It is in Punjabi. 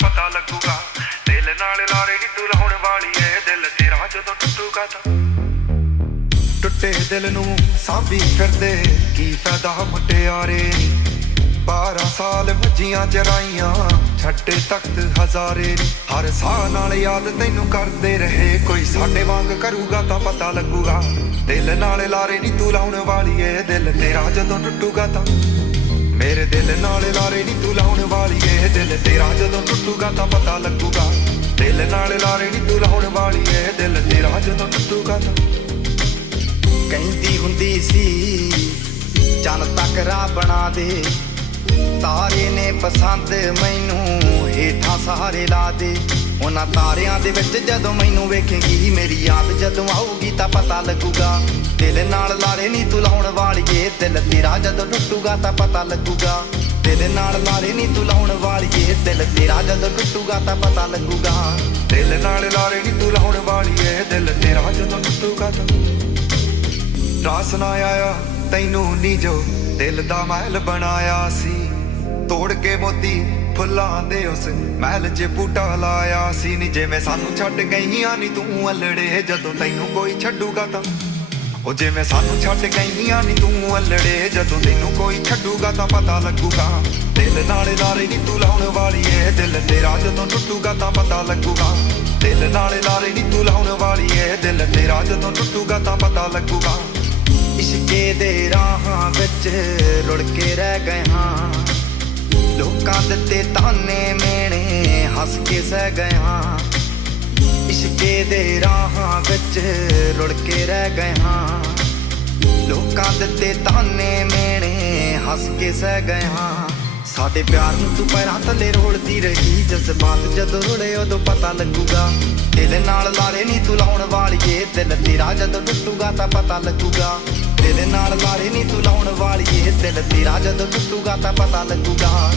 ਤਾਂ ਪਤਾ ਲੱਗੂਗਾ। ਦਿਲ ਨਾਲ ਲਾਰੇ ਨੀ ਤੂੰ ਲਾਉਣ ਵਾਲੀ ਏ। ਦਿਲ ਤੇਰਾ ਜਦੋਂ ਟੁੱਟੂਗਾ ਤਾਂ। ਟੁੱਟੇ ਦਿਲ ਨੂੰ ਸਾਂਭੀ ਫਿਰਦੇ, ਕੀ ਫਾਇਦਾ ਮੁਟਿਆਰੇ? 12 ਸਾਲ ਵੱਜੀਆਂ ਚਰਾਈਆਂ ਛੱਡੇ ਤਖਤ ਹਜ਼ਾਰੇ। ਹਰ ਸਾਹ ਨਾਲ ਯਾਦ ਤੈਨੂੰ ਕਰਦੇ ਰਹੇ। ਕੋਈ ਸਾਡੇ ਵਾਂਗ ਕਰੂਗਾ ਤਾਂ ਪਤਾ ਲੱਗੂਗਾ। ਦਿਲ ਨਾਲ ਲਾਰੇ ਨੀ ਤੂੰ ਲਾਉਣ ਵਾਲੀ ਏ। ਦਿਲ ਤੇਰਾ ਜਦੋਂ ਟੁੱਟੂਗਾ ਤਾਂ। ਮੇਰੇ ਦਿਲ ਨਾਲ ਲਾਰੇ ਨੀ ਤੂੰ ਲਾਉਣ ਵਾਲੀ ਤੇਰਾ ਜਦੋਂ ਟੁੱਟੂਗਾ ਤਾਂ ਪਤਾ ਲੱਗੂਗਾ। ਦਿਲ ਨਾਲ ਲਾਰੇ ਨੀ ਤੂੰ ਲਾਉਣ ਵਾਲੀ ਏ, ਦਿਲ ਤੇਰਾ ਜਦੋਂ ਟੁੱਟੂਗਾ ਤਾਂ। ਕਹਿੰਦੀ ਹੁੰਦੀ ਸੀ ਚੰਨ ਤੱਕ ਰਾਹ ਬਣਾ ਦੇ। ਤਾਰੇ ਨੇ ਪਸੰਦ ਮੈਨੂੰ ਹੇਠਾਂ ਸਹਾਰੇ ਲਾ ਦੇ। ਉਹਨਾਂ ਤਾਰਿਆਂ ਦੇ ਵਿੱਚ ਜਦੋਂ ਮੈਨੂੰ ਵੇਖੇਗੀ, ਮੇਰੀ ਯਾਦ ਜਦੋਂ ਆਊਗੀ ਤਾਂ ਪਤਾ ਲੱਗੂਗਾ। ਦਿਲ ਨਾਲ ਲਾਰੇ ਨਹੀਂ ਤੂੰ ਲਾਉਣ ਵਾਲੀਏ ਦਿਲ ਤੇਰਾ ਜਦੋਂ ਟੁੱਟੂਗਾ ਤਾਂ ਪਤਾ ਲੱਗੂਗਾ। ਦਿਲ ਨਾਲ ਲਾਰੇ ਨਹੀਂ ਤੂੰ ਲਾਉਣ ਦਿਲ ਤੇਰਾ ਜਦੋਂ ਟੁੱਟੂਗਾ ਤਾਂ ਪਤਾ ਲੱਗੂਗਾ। ਦਿਲ ਨਾਲ ਲਾਰੇ ਨੀ ਤੂੰ ਲਾਉਣ ਵਾਲੀ ਏ। ਦਿਲ ਤੇਰਾ ਜਦੋਂ ਟੁੱਟੂਗਾ ਤਾਂ। ਰਾਸ ਨਾ ਆਇਆ, ਤੈਨੂੰ ਨੀ ਜੋ ਦਿਲ ਦਾ ਮਹਿਲ ਬਣਾਇਆ ਸੀ। ਤੋੜ ਕੇ ਮੋਤੀ ਫੁੱਲਾਂ ਦੇ ਉਸ ਮਹਿਲ 'ਚ ਬੂਟਾ ਲਾਇਆ ਸੀ। ਨੀ ਜਿਵੇਂ ਸਾਨੂੰ ਛੱਡ ਗਈਆਂ ਨੀ ਤੂੰ ਅਲੜੇ, ਜਦੋਂ ਤੈਨੂੰ ਕੋਈ ਛੱਡੂਗਾ ਤਾਂ। ਉਹ ਜਿਵੇਂ ਸਾਨੂੰ ਛੱਡ ਗਈਆਂ ਨੀ ਤੂੰ ਅਲੜੇ, ਜਦੋਂ ਤੈਨੂੰ ਕੋਈ ਛੱਡੂਗਾ ਤਾਂ ਪਤਾ ਲੱਗੂਗਾ। ਦਿਲ ਨਾਲ ਲਾਰੇ ਨੀ ਤੂੰ ਲਾਉਣ ਵਾਲੀ ਏ, ਦਿਲ ਤੇਰਾ ਜਦੋਂ ਟੁੱਟੂਗਾ ਤਾਂ ਪਤਾ ਲੱਗੂਗਾ। ਦਿਲ ਨਾਲ ਲਾਰੇ ਨੀ ਤੂੰ ਲਾਉਣ ਵਾਲੀ ਏ, ਦਿਲ ਤੇਰਾ ਜਦੋਂ ਟੁੱਟੂਗਾ ਤਾਂ ਪਤਾ ਲੱਗੂਗਾ। ਇਸ਼ਕੇ ਦੇ ਰਾਹਾਂ ਵਿੱਚ ਰੁੜ ਕੇ ਰਹਿ ਗਏ ਹਾਂ। ਲੋਕਾਂ ਦਿੱਤੇ ਤਾਨੇ ਮੇਣੇ ਹੱਸ ਕੇ ਸਹਿ ਗਏ ਹਾਂ। ਇਸ਼ਕੇ ਦੇ ਰਾਹ ਵਿੱਚ ਰੁੜ ਕੇ ਰਹਿ ਗਏ ਹਾਂ। ਲੋਕਾਂ ਦਿੱਤੇ ਤਾਨੇ ਮੇਣੇ ਹੱਸ ਕੇ ਸਹਿ ਗਏ ਹਾਂ। ਸਾਡੇ ਪਿਆਰ ਨੂੰ ਤੂੰ ਪੈਰਾਂ ਥੱਲੇ ਰੋਲਦੀ ਰਹੀ। ਜਜ਼ਬਾਤ ਜਦੋਂ ਰੁੜੇ ਉਦੋਂ ਪਤਾ ਲੱਗੂਗਾ। ਦਿਲ ਨਾਲ ਲਾਰੇ ਨਹੀਂ ਤੂੰ ਲਾਉਣ ਵਾਲੀਏ। ਦਿਲ ਤੇਰਾ ਜਦੋਂ ਟੁੱਟੂਗਾ ਤਾਂ ਪਤਾ ਲੱਗੂਗਾ। ਦਿਲ ਨਾਲ ਲਾਰੇ ਨਹੀਂ ਤੂੰ ਲਾਉਣ ਵਾਲੀਏ। ਦਿਲ ਤੇਰਾ ਜਦੋਂ ਟੁੱਟੂਗਾ ਤਾਂ ਪਤਾ ਲੱਗੂਗਾ।